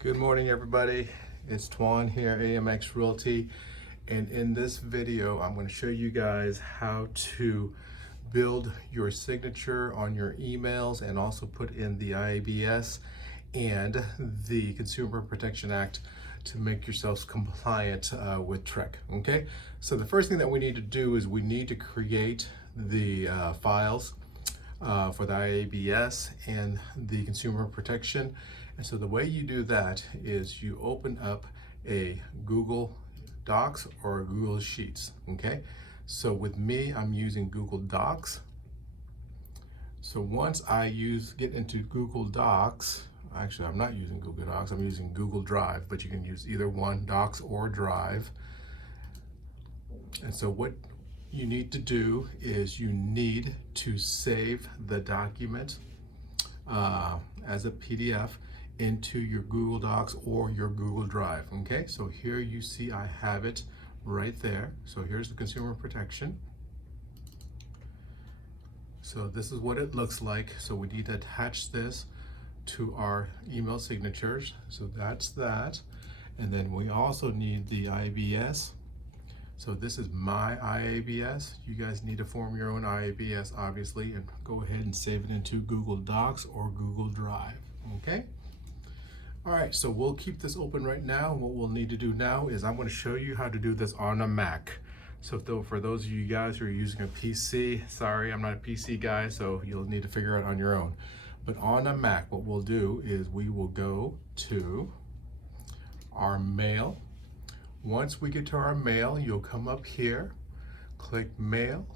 Good morning, everybody. It's Twan here, AMX Realty. And in this video, I'm going to show you guys how to build your signature on your emails and also put in the IABS and the Consumer Protection Act to make yourselves compliant with TREC. Okay, so the first thing that we need to do is we need to create the files for the IABS and the Consumer Protection. And so the way you do that is you open up a Google Docs or Google Sheets, okay? So with me, I'm using Google Docs. So once I get into Google Docs, actually I'm not using Google Docs, I'm using Google Drive, but you can use either one, Docs or Drive. And so what you need to do is you need to save the document as a PDF into your Google Docs or your Google Drive. Okay, so here you see I have it right there. So here's the Consumer Protection. So this is what it looks like. So we need to attach this to our email signatures. So that's that. And then we also need the IABS. So this is my IABS. You guys need to form your own IABS, obviously, and go ahead and save it into Google Docs or Google Drive, okay? All right, so we'll keep this open right now. What we'll need to do now is I'm gonna show you how to do this on a Mac. So for those of you guys who are using a PC, sorry, I'm not a PC guy, so you'll need to figure it out on your own. But on a Mac, what we'll do is we will go to our mail. Once we get to our mail, you'll come up here, click Mail,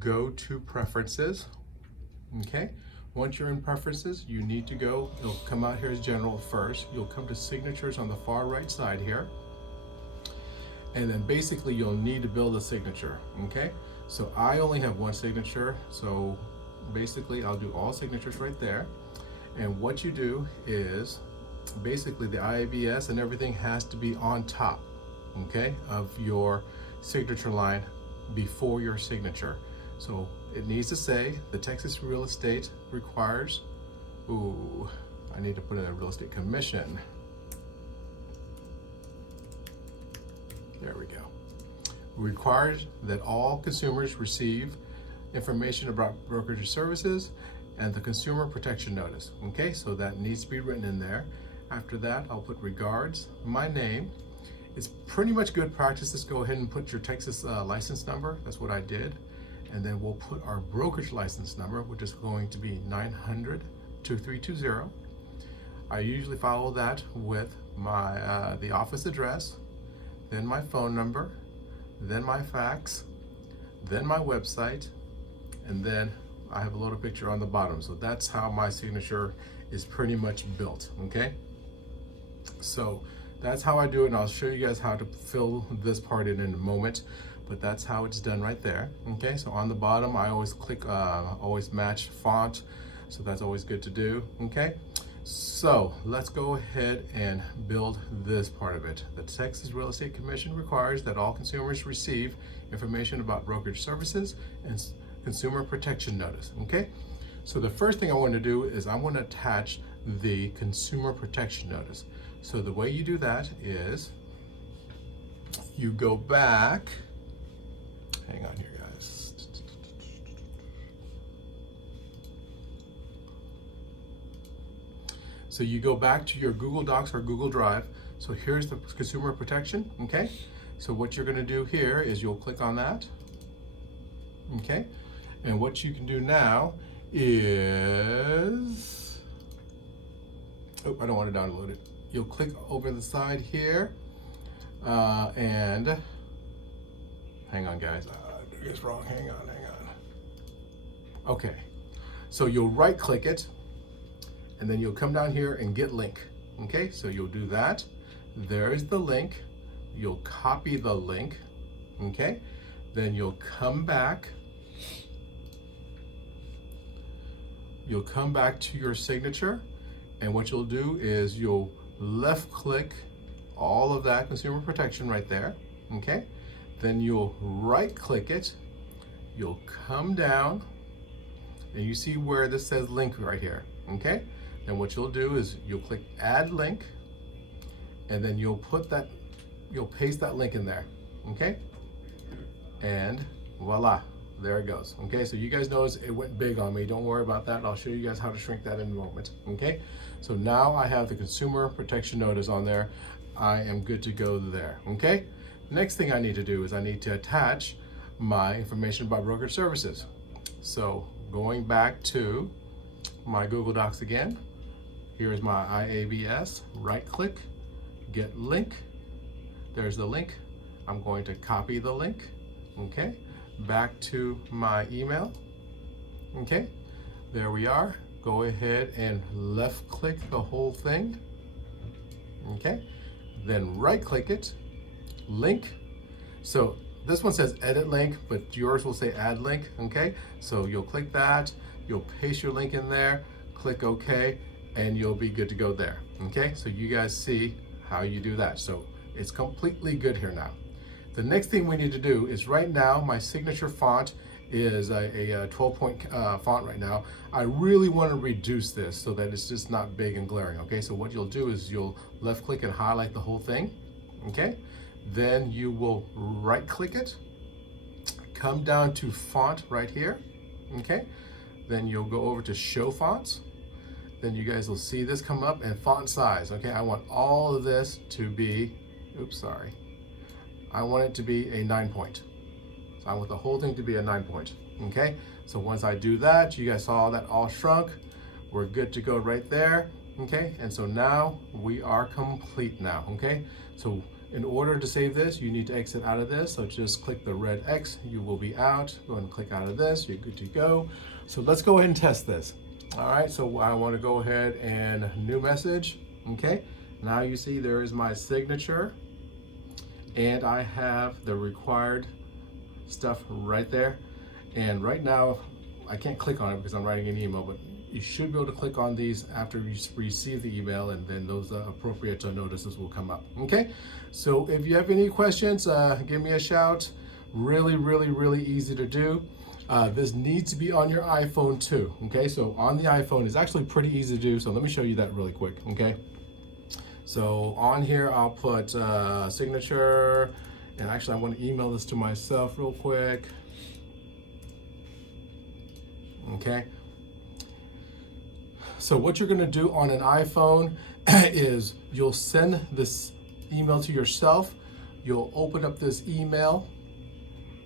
go to Preferences, okay? Once you're in Preferences, you need to go, you'll come out here as General first, you'll come to Signatures on the far right side here, and then basically you'll need to build a signature, okay? So I only have one signature, so basically I'll do all signatures right there, and what you do is, basically the IABS and everything has to be on top, okay, of your signature line before your signature. So it needs to say the Texas Real Estate requires, I need to put in a real estate commission. There we go. Requires that all consumers receive information about brokerage services and the consumer protection notice. Okay, so that needs to be written in there. After that, I'll put regards, my name. It's pretty much good practice. Just go ahead and put your Texas license number. That's what I did. And then we'll put our brokerage license number, which is going to be 900-2320. I usually follow that with my the office address, then my phone number, then my fax, then my website, and then I have a little picture on the bottom. So that's how my signature is pretty much built, okay? So that's how I do it, and I'll show you guys how to fill this part in a moment, but that's how it's done right there. Okay, so on the bottom, I always click, always match font, so that's always good to do, okay? So let's go ahead and build this part of it. The Texas Real Estate Commission requires that all consumers receive information about brokerage services and consumer protection notice, okay? So the first thing I want to do is I want to attach the consumer protection notice. So the way you do that is you go back, hang on here guys. So you go back to your Google Docs or Google Drive. So here's the consumer protection, okay? So what you're gonna do here is you'll click on that, okay? And what you can do now is, oh, I don't want to download it. You'll click over the side here, and hang on guys, I did this wrong, hang on. Okay, so you'll right click it, and then you'll come down here and get link. Okay, so you'll do that. There's the link. You'll copy the link, okay? Then you'll come back. You'll come back to your signature, and what you'll do is you'll left click all of that consumer protection right there, okay? Then you'll right click it, you'll come down, and you see where this says link right here, okay? Then what you'll do is you'll click add link, and then you'll paste that link in there, okay? And voila, there it goes. Okay, so you guys notice it went big on me. Don't worry about that. I'll show you guys how to shrink that in a moment. Okay, so now I have the consumer protection notice on there. I am good to go there. Okay, next thing I need to do is I need to attach my information about brokerage services. So going back to my Google Docs again, here is my IABS. Right click, get link. There's the link. I'm going to copy the link. Okay, back to my email. Okay, there we are. Go ahead and left click the whole thing. Okay, then right click it, link. So this one says edit link, but yours will say add link. Okay, so you'll click that, you'll paste your link in there, click OK, and you'll be good to go there. Okay, so you guys see how you do that. So it's completely good here now. The next thing we need to do is, right now my signature font is a 12-point font right now. I really want to reduce this so that it's just not big and glaring. Okay, so what you'll do is you'll left click and highlight the whole thing. Okay, then you will right click it, come down to font right here. Okay, then you'll go over to show fonts. Then you guys will see this come up, and font size. Okay, I want all of this to be, I want it to be a 9-point. So I want the whole thing to be a 9-point. Okay, so once I do that, you guys saw that all shrunk. We're good to go right there. Okay, and so now we are complete now. Okay, so in order to save this, you need to exit out of this. So just click the red X, you will be out. Go ahead and click out of this, you're good to go. So let's go ahead and test this. All right, so I want to go ahead and new message. Okay, now you see there is my signature, and I have the required stuff right there. And right now I can't click on it because I'm writing an email, but you should be able to click on these after you receive the email, and then those appropriate notices will come up. Okay, so if you have any questions, give me a shout. Really easy to do. This needs to be on your iPhone too. Okay, so on the iPhone is actually pretty easy to do, so let me show you that really quick. Okay, so on here I'll put signature, and actually I want to email this to myself real quick. Okay, so what you're going to do on an iPhone is you'll send this email to yourself. You'll open up this email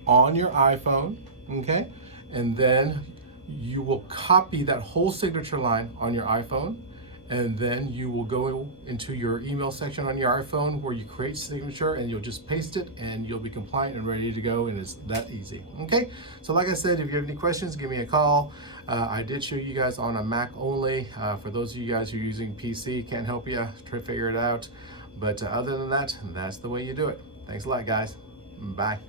on your iPhone, okay, and then you will copy that whole signature line on your iPhone, and then you will go into your email section on your iPhone where you create signature, and you'll just paste it, and you'll be compliant and ready to go, and it's that easy. Okay, so like I said, if you have any questions, give me a call. I did show you guys on a Mac only. For those of you guys who are using PC, can't help you, try to figure it out. But other than that, that's the way you do it. Thanks a lot, guys. Bye.